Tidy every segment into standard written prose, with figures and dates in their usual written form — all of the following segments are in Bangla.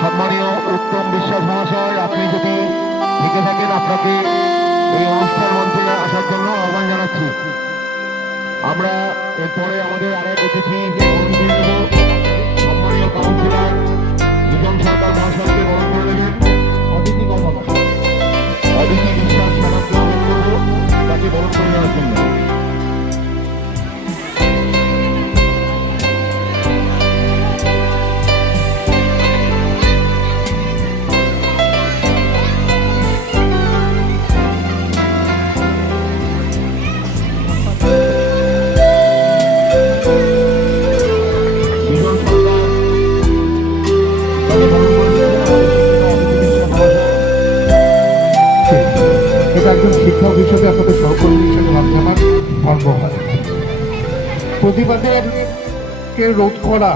সম্মানীয় উত্তম বিশ্বাস মহাশয়, আপনি যদি থেকে থাকেন আপনাকে এই অনুষ্ঠান মঞ্চে আসার জন্য আহ্বান জানাচ্ছি। আমরা এরপরে আমাদের আরেক অতিথি বরণ করে নেব। সম্মানীয় কাউন্সিলর নিজাম সরকার মহাশয়কে বরণ করে নেবেন। অতিথি বিশ্বাস সমাজকে বরণ করব, তাকে বরণ করে নেওয়ার জন্য। একজন শিক্ষক হিসেবে আপনাদের সহকর্মী হিসেবে ভাবতে আমার গর্ব হয়। প্রতিবাদের রোধ করা,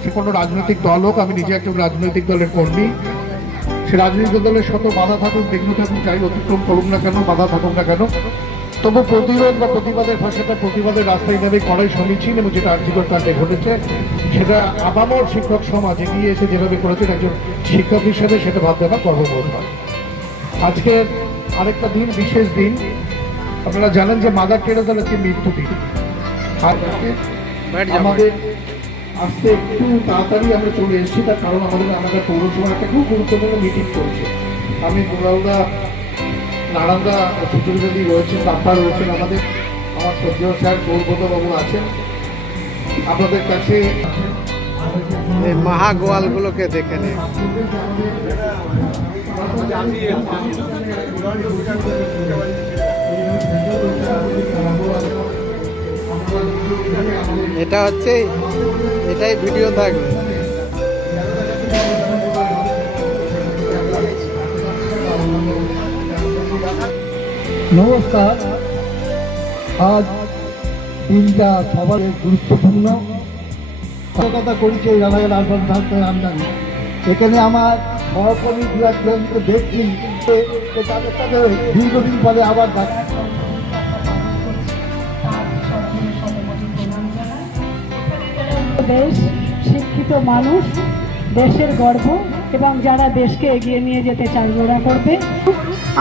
সে কোনো রাজনৈতিক দল হোক, আমি নিজে একজন রাজনৈতিক দলের কর্মী, সে রাজনৈতিক দলের শত বাধা থাকুক, বিঘ্ন থাকুক, যাই অতিক্রম করুক না কেন, বাধা থাকুক না কেন, তবু প্রতিরোধ বা প্রতিবাদের ভাষাটা প্রতিবাদের রাস্তা এইভাবে করাই সমীচীন। এবং যেটা আর্যিকর কাণ্ডে ঘটেছে সেটা আপামর শিক্ষক সমাজ এগিয়ে এসে যেভাবে করেছেন একজন শিক্ষক হিসেবে, সেটা ভাবতে আমার গর্ববোধ হয়। আজকে আরেকটা দিন, বিশেষ দিন। আপনারা জানেন যে মাদার টেরেসার আজকে মৃত্যু দিন। আর আমাদের আসতে একটু তাড়াতাড়ি আমরা চলে এসেছি, তার কারণ আমাদের পৌরসভার একটা খুব গুরুত্বপূর্ণ মিটিং চলছে। আমি গোলাউদা, নারায়ণদা, সুচরিতাদি রয়েছেন, তাপা রয়েছেন, আমার শ্রদ্ধেয় স্যার গৌরববাবু আছেন। আপনাদের কাছে এই মহাগোয়ালগুলোকে দেখে নে। এটা হচ্ছে, এটাই ভিডিও থাকবে। নমস্কার। আজ দিনটা সবার গুরুত্বপূর্ণ। কথা করেছে রানাঘাট আরবান ট্রান্সপোর্ট আমদানি। এখানে আমার সহকর্মী দু একজনকে দেখছি, তাদের সাথে দীর্ঘদিন পরে আবার দেখা। দেশ, শিক্ষিত মানুষ, দেশের গর্ব, এবং যারা দেশকে এগিয়ে নিয়ে যেতে চাইবে ওরা করবে।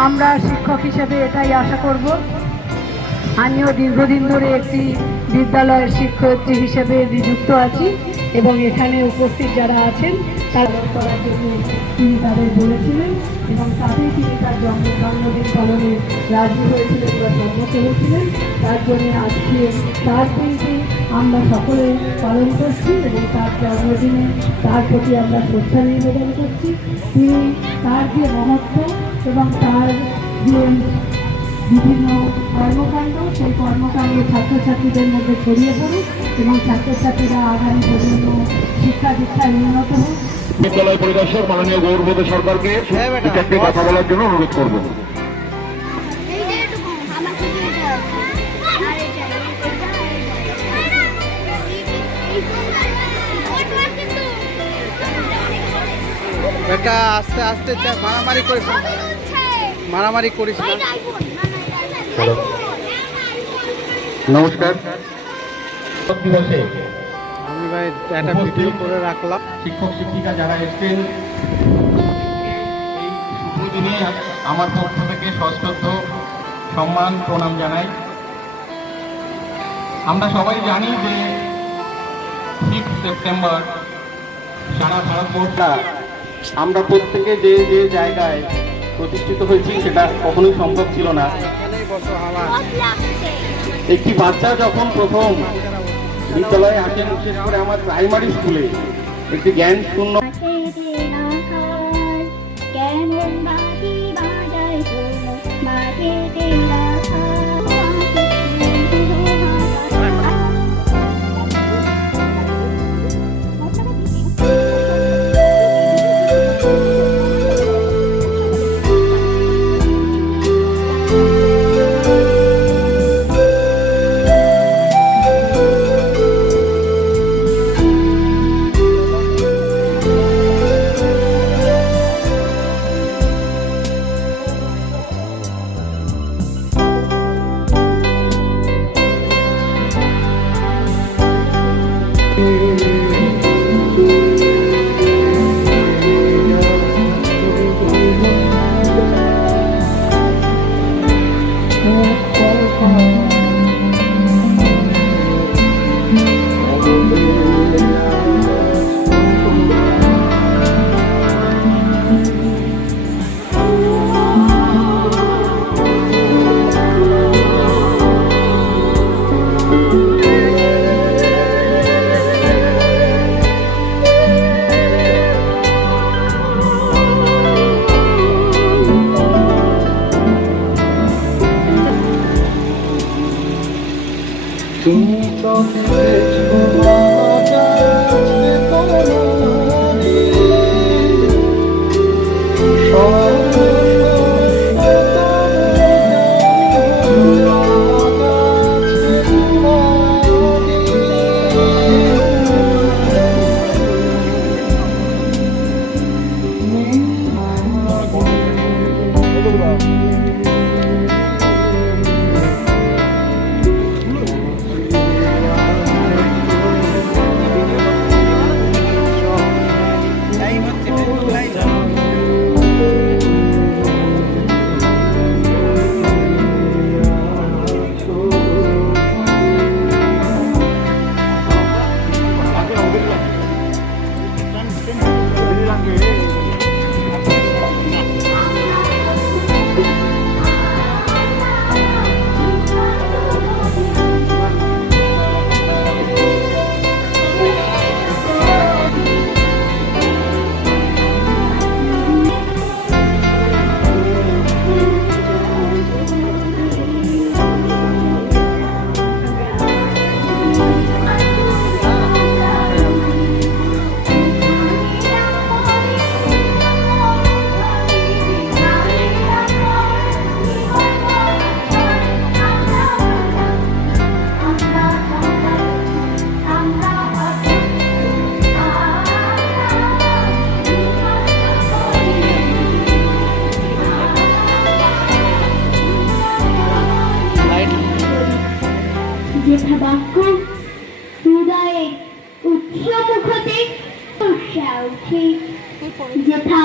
আমরা শিক্ষক হিসেবে এটাই আশা করব। আমিও দীর্ঘদিন ধরে একটি বিদ্যালয়ের শিক্ষয়িত্রী হিসেবে নিযুক্ত আছি, এবং এখানে উপস্থিত যারা আছেন তারা করার জন্য তিনি তাদের বলেছিলেন, এবং তাতেই তিনি তার জন্মদিন পালনে রাজি হয়েছিলেন বা সম্মত হয়েছিলেন। তার জন্য আজকে তার দিনটি আমরা সকলে পালন করছি, এবং তার জন্মদিনে তার প্রতি আমরা শ্রদ্ধা নিবেদন করছি। তিনি তার যে মহত্ব এবং তার যে বিভিন্ন কর্মকাণ্ড, সেই কর্মকাণ্ড ছাত্রছাত্রীদের মধ্যে ছড়িয়ে পড়ুক, এবং ছাত্রছাত্রীরা আগামী প্রজন্ম শিক্ষা দীক্ষায় উন্নত হোক। বিদ্যালয় পরিদর্শক মাননীয় গৌরববোধ সরকারকে একটি কথা বলার জন্য অনুরোধ করব। এটা আস্তে আস্তে মারামারি করিস না, মারামারি করিস না। নমস্কার। দিবসে আমি ভাই একটা ভিডিও করে রাখলাম। শিক্ষক শিক্ষিকা যারা এসছেন, এই শুভ দিনে আমার পক্ষ থেকে সশ্রদ্ধ সম্মান প্রণাম জানাই। আমরা সবাই জানি যে 6 সেপ্টেম্বর সারা ভারতবর্ষা আমরা প্রত্যেকে যে যে জায়গায় প্রতিষ্ঠিত হয়েছি সেটা কখনোই সম্ভব ছিল না। একটি বাচ্চা যখন প্রথম বিদ্যালয়ে আসেন, বিশেষ করে আমার প্রাইমারি স্কুলে, একটি জ্ঞান শূন্য তুমি তো দেখেছো মাঝে তোমারি যেথা বাক্য হৃদয়ে উৎসমুখ হতে উৎসাহ উঠে যেথা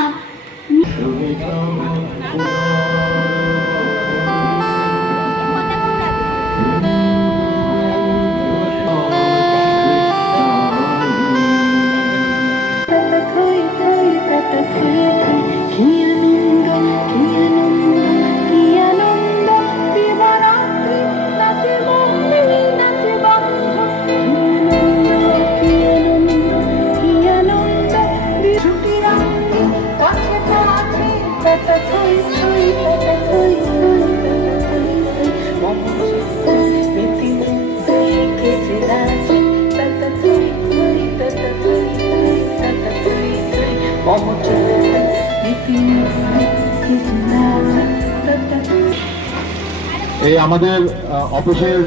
এই আমাদের অফিসের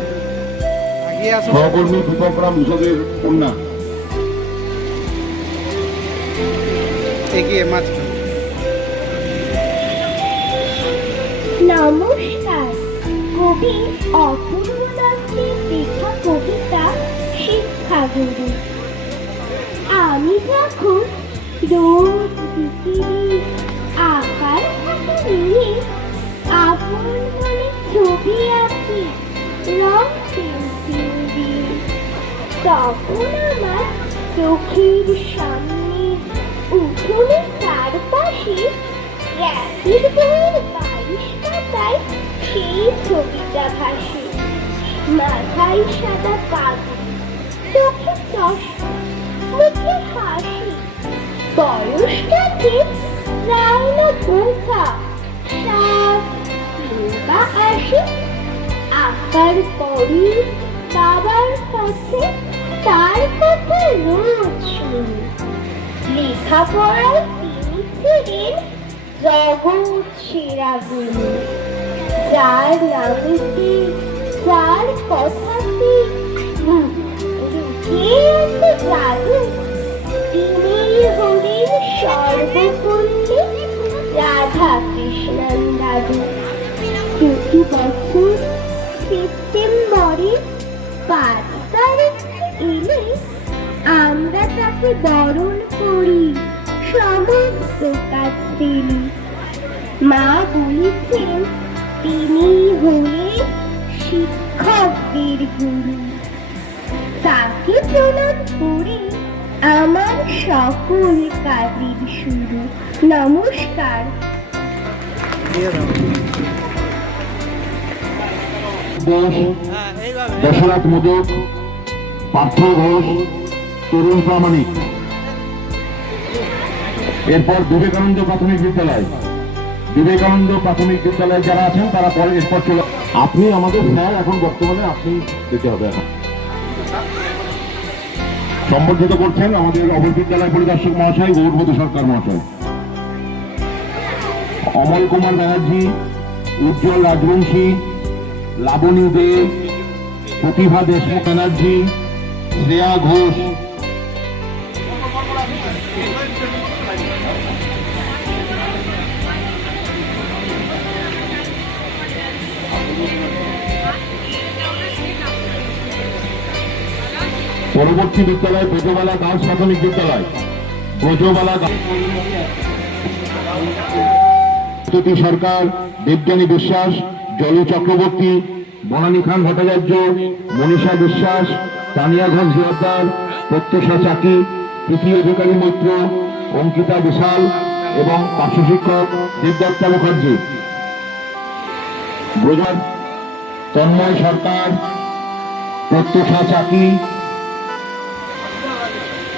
এগিয়ে আসো সহকর্মী দীপকরাম উৎসবের কন্যা এগিয়ে মাঝখানে নমস্কার। কবি অপূর্ব দাসের লেখা কবিতা শিক্ষাগুরু। আমি যখন রোজ বিকেলে আঁকার খাতা নিয়ে আপন মনে ছবি আঁকি রং পেন্সিল দিয়ে, তখন আমার চোখের সামনে উঠোনের চারপাশে গ্রাফিক বইয়ের 22 পাতায় সেই ছবিটা ভাসে। মাথায় সাদা পাগড়ি, চোখে চশমা, মুখে হাসি, বয়সটা ঠিক প্রায় না বোঝা 7 কিংবা 80। আঁকার পরই বাবার কাছে তার কথা রোজ শুনি। লেখাপড়ায় তিনি ছিলেন জগৎ সেরা গুরু, যার নামেতে যার কথাতে লুকিয়ে আছে জাদু। তিনি হলেন সর্বপল্লী রাধা কৃষ্ণন দাদু। প্রতি বছর সেপ্টেম্বরে 5 তারিখ এলে আমরা তাকে বরণ করি, সমস্ত কাজ ফেলি। মা বলেছেন তিনি হলেন শিক্ষকদের গুরু। তাকে প্রণাম করে আমার সকল কাজের শুরু। নমস্কার। দিয়ে দাও ঘোষ, হ্যাঁ এইভাবে দশরথ মোদক, পার্থ ঘোষ, তরুণ প্রামাণিক। এরপর বিবেকানন্দ প্রাথমিক বিদ্যালয়। বিবেকানন্দ প্রাথমিক বিদ্যালয়ে যারা আছেন তারা পরে এরপর চলে। আপনি আমাদের স্যার, এখন বর্তমানে আপনি যেতে হবে এখন। সম্বর্ধিত করছেন আমাদের অবর বিদ্যালয় পরিদর্শক মহাশয় গৌরবধূ সরকার মহাশয়, অমল কুমার ব্যানার্জি, উজ্জ্বল রাজবংশী, লাবণী দে, প্রতিভা দেশমুখ ব্যানার্জি, শ্রেয়া ঘোষ, পরবর্তী বিদ্যালয় ব্রজবালা গার্লস প্রাথমিক বিদ্যালয়, ব্রজবালা জ্যোতি সরকার, দেবযানী বিশ্বাস, জলু চক্রবর্তী, বনানী খান ভট্টাচার্য, মনীষা বিশ্বাস, তানিয়া ঘোষ জিয়াদার, প্রত্যুষা চাকি, প্রীতি অধিকারী মৈত্র, অঙ্কিতা বিশাল এবং পার্শ্ব শিক্ষক দেবদত্তা মুখার্জি। ব্রজার তন্ময় সরকার, প্রত্যুষা চাকি,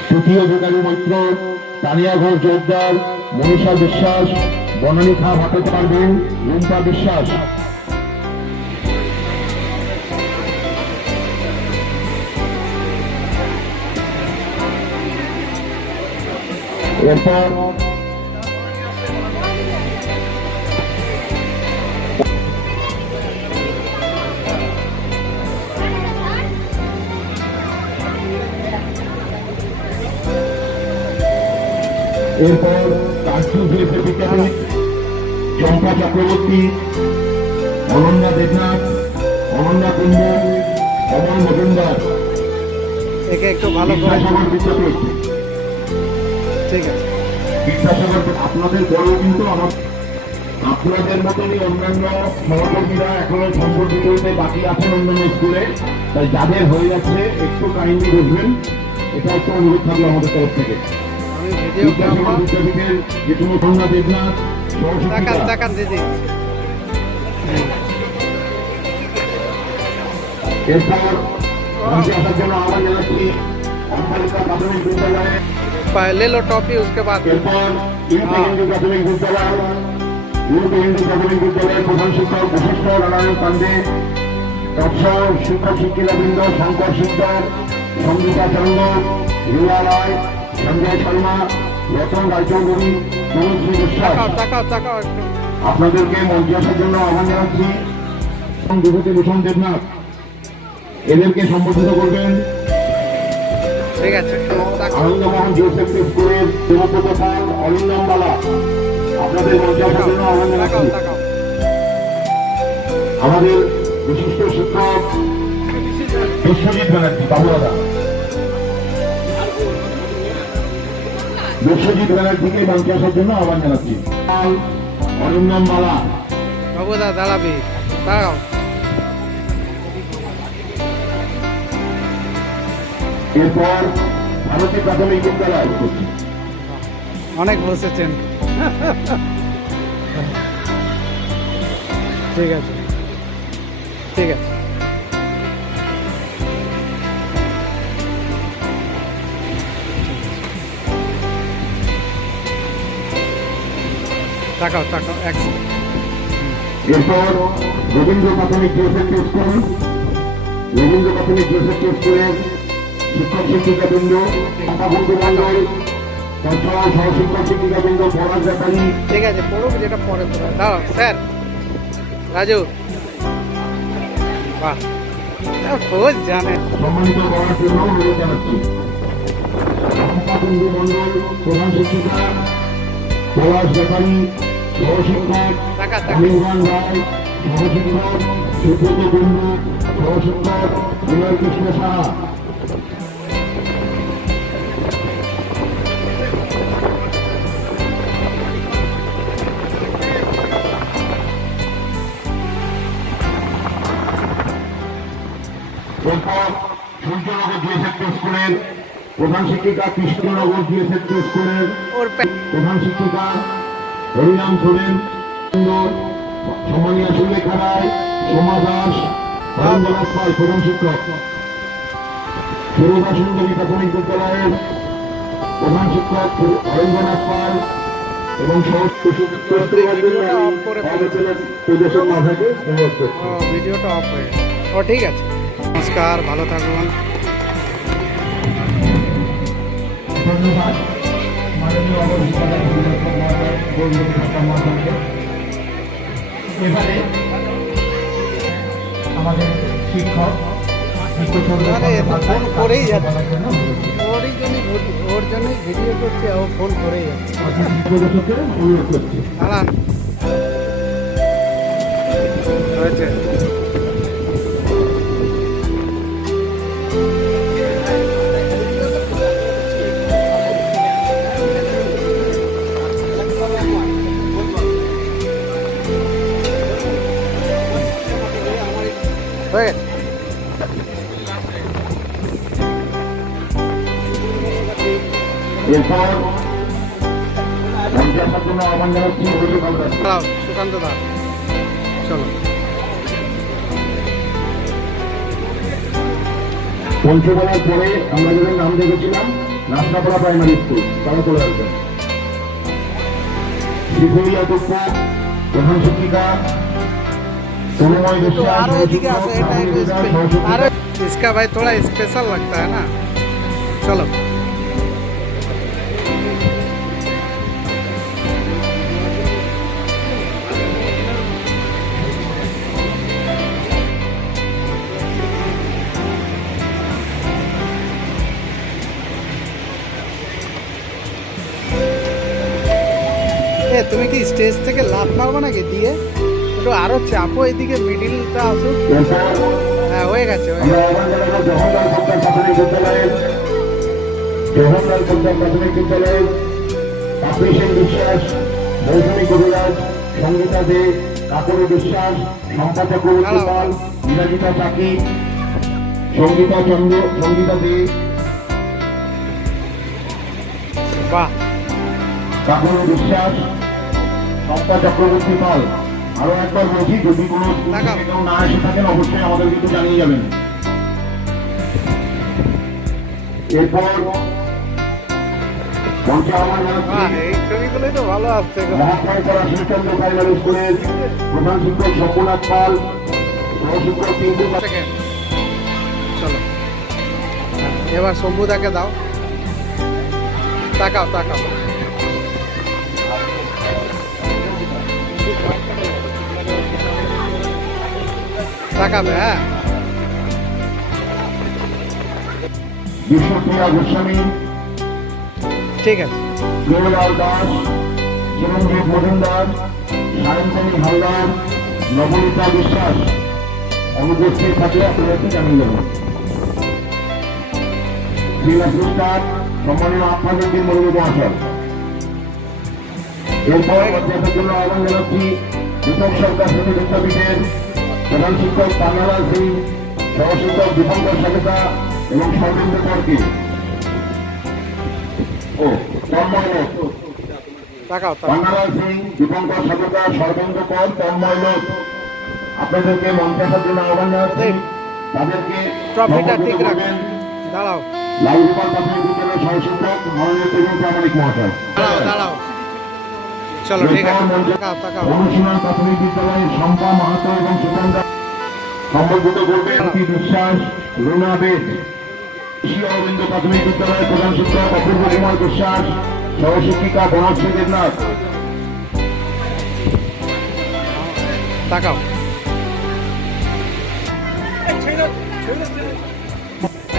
প্রীতি অধিকারী মৈত্র, তানিয়া ঘোষ জোরদার, মনীষা বিশ্বাস, বনানী খাঁ ভট্টাচার্য, রুম্পা বিশ্বাস। এরপর কার্যু জিএসএ বিদ্যাপীঠ, চম্পা চক্রবর্তী, অনন্যা দেবনাথ, অনন্যা কুন্ডু, অমল মজুমদার, একে একটু ভালো করে। বিদ্যাসাগর বিদ্যাপীঠ। ঠিক আছে, বিদ্যাসাগর আপনাদের পরেও কিন্তু আপনাদের মতনই অন্যান্য সহকর্মীরা এখনো সংগঠিত হতে বাকি আছেন অন্যান্য স্কুলে, তাই যাদের হয়ে যাচ্ছে একটু কাইন্ডলি বুঝবেন, এটা একটা অনুরোধ থাকলো আমাদের তরফ থেকে। আমি ভিডিও বিদ্যাসাগর বিদ্যাপীঠের যে কোনো কন্যা দেবনাথ তাকান সহশিক্ষিকা, তাকান দিদি। এরপর মঞ্চে আসার জন্য আহ্বান জানাচ্ছি অম্বালিকা প্রাথমিক বিদ্যালয়ে, पहले लो टॉपी उसके बाद। এরপর ইউপি হিন্দু প্রাথমিক বিদ্যালয়, ইউপি হিন্দু প্রাথমিক বিদ্যালয়ের প্রধান শিক্ষক বশিষ্ঠ নারায়ণ পান্ডে, তৎসহ শিক্ষক শিক্ষিকাবৃন্দ শঙ্কর সিকদার, সঙ্গীতা চন্দ্র, রিয়া রায়, সঞ্জয় শর্মা, রতন রায়চৌধুরী, তনুশ্রী বিশ্বাস। তাকাও তাকাও তাকাও একটু। আপনাদেরকে মঞ্চে আসার জন্য আহ্বান জানাচ্ছি এবং বিভূতি ভূষণ দেবনাথ, এদেরকে সম্বোধিত করবেন ঠিক আছে, তাকাও আনন্দমোহন জোসেফ স্কুলের দেবব্রত পাল, অরিন্দম বালা। আপনাদের মঞ্চে আসার জন্য আহ্বান তাকাও জানাচ্ছি তাকাও। আমাদের বিশিষ্ট শিক্ষক বিশ্বজিৎ ব্যানার্জি, বাবুদাদা বিশ্বজিৎ ব্যানার্জিকে মঞ্চে আসার জন্য আহ্বান জানাচ্ছি। পাল, অরিন্দম বালা, বাবুদা দাঁড়াবি, দাঁড়াও। এরপর ভারতী প্রাথমিক বিদ্যালয়, অনেক বসেছেন। ঠিক আছে ঠিক আছে। তাকাও তাকাও এক সেকেন্ড। এরপর রবীন্দ্র প্রাথমিক জোসেফ স্কুল, রবীন্দ্র প্রাথমিক জোসেফ স্কুলের শিক্ষক শিক্ষিকাবৃন্দ, অপাবন্ধু মন্ডল, তৎসহ সহশিক্ষক শিক্ষিকাবৃন্দ, পলাশ ব্যাপারী, ঠিক আছে, পড়ুক যেটা পরে পড়া। দাঁড়াও স্যার, রাজু, বাহ খোঁজ জানে। সম্মানিত করার জন্য অনুরোধ জানাচ্ছি। অপাবন্ধু মন্ডল, প্রধান শিক্ষিকা, পলাশ ব্যাপারী, সহশিক্ষক টাকা টাকা। অনির্বাণ রায়, সহশিক্ষক সুব্রত কুণ্ডু, সহশিক্ষক বিনয় কৃষ্ণ সাহা। এরপর সূর্যনগর জিএসএফ স্কুলের প্রধান শিক্ষিকা, কৃষ্ণনগর জিএসএফ স্কুলের ওর প্রধান শিক্ষিকা হরিনাম সোরেন, সম্মানীয় সুলেখা রায়, সোমা দাস, হরেন্দ্রনাথ পাল প্রধান শিক্ষক, সুরভা সুন্দরী প্রাথমিক বিদ্যালয়ের প্রধান শিক্ষক হরেন্দ্রনাথ পাল এবং প্রদর্শন মাথাকে অনুরোধ করছি। ভিডিওটা অফ হয়ে গেছে। ও ঠিক আছে, নমস্কার, ভালো থাকুন। ধন্যবাদ মাননীয় অবসরপ্রাপ্ত পরিদর্শক মহোদয় গৌরব ঠাকুর মহোদয়কে। এবারে আমাদের শিক্ষক আরে এ তো ফোন করেই যাচ্ছে ওর জন্যই ভিডিও করছে ও ফোন করেই যাচ্ছে অনুরোধ করছি। দাঁড়ান হয়েছে হয়ে গেছে। এরপর মঞ্চে আসার জন্য আহ্বান জানাচ্ছি অভিষেক হালদার। দাঁড়াও সুকান্ত দা চলো মঞ্চে বলার পরে আমরা যাদের নাম দেখেছিলাম নাস্তাপাড়া প্রাইমারি স্কুল তারা চলে আসবেন। শিশুরিয়া দুঃখ প্রধান শিক্ষিকা তনুময় तो বিশ্বাস आरो एदिके आसो এটা একটু आरो इसका भाई थोड़ा स्पेशल लगता है ना चलो এ তুমি কি স্টেজ থেকে লাফ মারবা নাকি দিয়ে একটু আরো চাপো এদিকে মিডিলটা আসো হ্যাঁ হয়ে গেছে আমরা আহ্বান জানাবো জওহরলাল সরকার প্রাথমিক বিদ্যালয়ের জওহরলাল সরকার প্রাথমিক বিদ্যালয়ের পাপড়ি সেন বিশ্বাস মৌসুমী কবিরাজ সঙ্গীতা দে কাকরি বিশ্বাস শম্পা চক্রবর্তী পাল বিরাজিতা চাকি সঙ্গীতা চন্দ্র সঙ্গীতা দে বাহ কাকরি বিশ্বাস শম্পা চক্রবর্তী পাল। আরো একবার বলছি যদি কোনো স্কুল থেকে কেউ না এসে থাকেন অবশ্যই আমাদের কিন্তু জানিয়ে যাবেন। এরপর মঞ্চে আহ্বান জানাচ্ছি এই ছবিগুলোই তো ভালো আসছে গো। মহাশয়পাড়া শিবচন্দ্র প্রাইমারি স্কুলের প্রধান শিক্ষক শম্ভুনাথ পাল সহশিক্ষক পিঙ্কু পাল। সেকেন্ড চলো এবার শম্ভুদাকে দাও তাকাও তাকাও তাকাবে হ্যাঁ বিশ্বপ্রিয়া গোস্বামী ঠিক আছে দেবলাল দাস চিরঞ্জিত মজুমদার সায়ন্তনী হালদার নবনীতা বিশ্বাস অনুপস্থিত থাকলে আপনারা একটু জানিয়ে যাবেন। শ্রীনিবাস পুরস্কার সম্মানীয় আফাজুদ্দিন মরুমি মহাশয়। এরপর অধ্যাপকের জন্য আহ্বান জানাচ্ছি দীপক সরকার স্মৃতি বিদ্যাপীঠের প্রধান শিক্ষক পান্নালাল সিং সহশিক্ষক দীপঙ্কর সাগতা এবং সর্বেন্দ্র করকে ও তন্ময় লোক তাকাও তাকাও পান্নালাল সিং দীপঙ্কর সাগতা সর্বেন্দ্র কর তন্ময় লোক আপনাদেরকে মঞ্চে আসার জন্য আহ্বান জানাচ্ছি। তাদেরকে ট্রফিটা ঠিক সম্বোধিত রাখবেন করবেন দাঁড়াও লালগোপাল প্রাথমিক বিদ্যালয়ের সহশিক্ষক মাননীয় তরুণ প্রামাণিক মহাশয়। দাঁড়াও দাঁড়াও চলো ঠিক আছে তাকাও তাকাও অনুশীলন প্রাথমিক বিদ্যালয়ের শম্পা মাহাতো এবং সুকান্ত সম্বোধিত করবেন পি বিশ্বাস রুনা বেদ। কৃষি অরবিন্দ প্রাথমিক বিদ্যালয়ের প্রধান শিক্ষক অপূর্ব কুমার বিশ্বাস সহশিক্ষিকা বনশ্রী দেবনাথ। তাকাও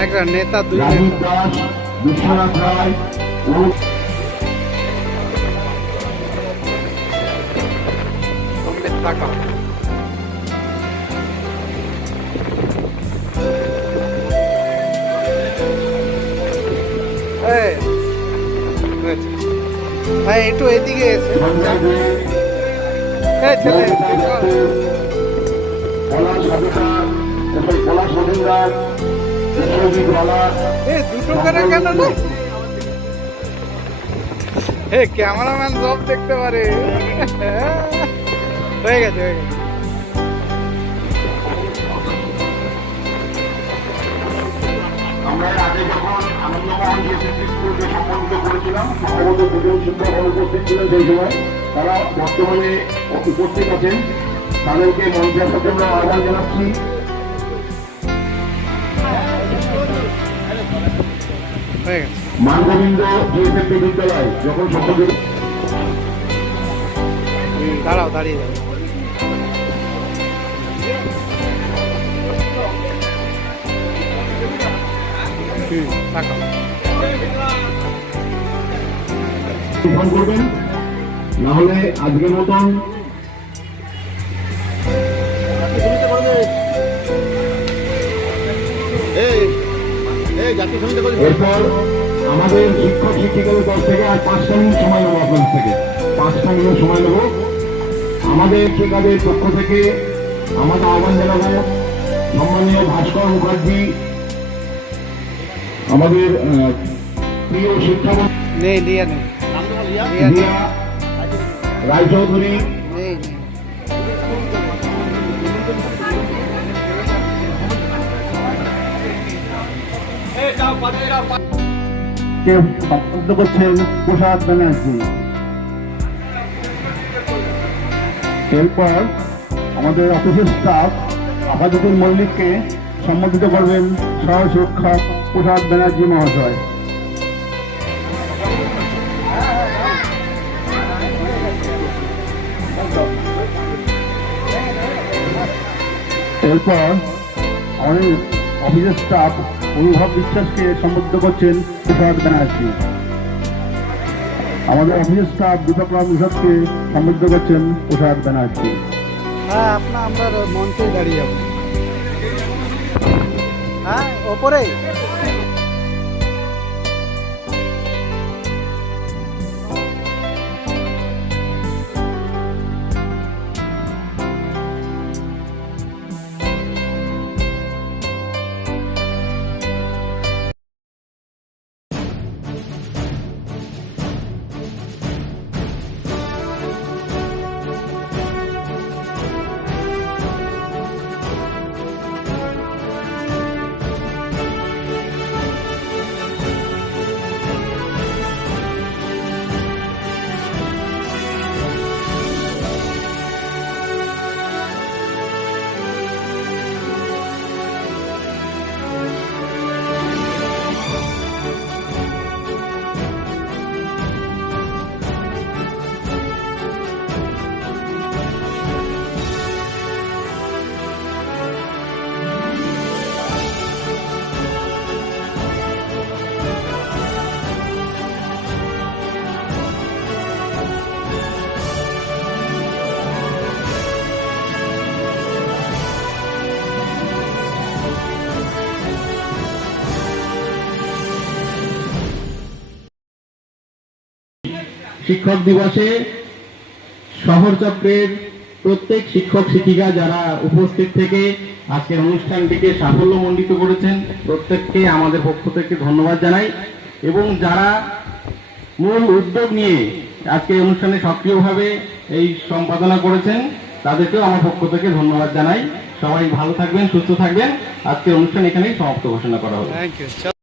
একটা নেতা দুই রাজীব দাস বিশ্বনাথ রায় তাকাও এই, হয়েছে। ভাই একটু এদিকে এসে সঞ্জয় দে এই ছেলে পলাশ সাধুকা পলাশ মজুমদার বিশ্বজিৎ বালা এই দুটো করে কেন না এ ক্যামেরাম্যান সব দেখতে পারে হয়ে গেছে হয়ে গেছে আমরা এর আগে যখন আনন্দমোহন এসএসসি স্কুলকে সম্মানিত করেছিলাম সম্ভবত দুজন শিক্ষক অনুপস্থিত ছিলেন সেই সময় তারা বর্তমানে উপস্থিত আছেন তাদেরকে মঞ্চে আসার জন্য আহ্বান জানাচ্ছি। হয়ে গেছে মানগোবিন্দ জিএসএমপি বিদ্যালয় যখন সম্পর্কে দাঁড়াও, দাঁড়িয়ে যাও। থাকো। ফোন করবেন, না হলে আজকের মতন এরপর আমাদের শিক্ষক শিক্ষিকাদের কাছ থেকে আর 5টা মিনিট সময় নেবো, আপনাদের থেকে 5টা মিনিট সময় নেবো। আমাদের শিক্ষাদের পক্ষ থেকে আমাদের আহ্বান জানাবো সম্মানীয় ভাস্কর মুখার্জি, আমাদের প্রিয় শিক্ষামন্ত্রী নেই, লিয়া নেই, দিয়া রায়চৌধুরী, নেই। কে বক্তব্য করছেন প্রসাদ ব্যানার্জি। এরপর আমাদের অফিসের স্টাফ আপাততুল মল্লিককে সম্বোধিত করবেন সহশিক্ষক প্রসাদ ব্যানার্জি মহাশয়। এরপর আমাদের অফিসের স্টাফ অনুভব বিশ্বাসকে সম্বোধিত করছেন প্রসাদ ব্যানার্জি। আমাদের অফিসের স্টাফ দীপক রাম নিষদকে সম্বোধিত করছেন প্রসাদ ব্যানার্জি। হ্যাঁ, আমরা মঞ্চে দাঁড়িয়ে যাবো। হ্যাঁ, ওপরে। শিক্ষক দিবসে শহর চক্রের প্রত্যেক শিক্ষক শিক্ষিকা যারা উপস্থিত থেকে আজকের অনুষ্ঠানটিকে সাফল্যমণ্ডিত করেছেন, প্রত্যেককে আমাদের পক্ষ থেকে ধন্যবাদ জানাই। এবং যারা মূল উদ্যোগ নিয়ে আজকে অনুষ্ঠানে সক্রিয়ভাবে এই সম্পাদনা করেছেন, তাদেরকেও আমার পক্ষ থেকে ধন্যবাদ জানাই। সবাই ভালো থাকবেন, সুস্থ থাকবেন। আজকের অনুষ্ঠান এখানেই সমাপ্ত ঘোষণা করা হলো। Thank you.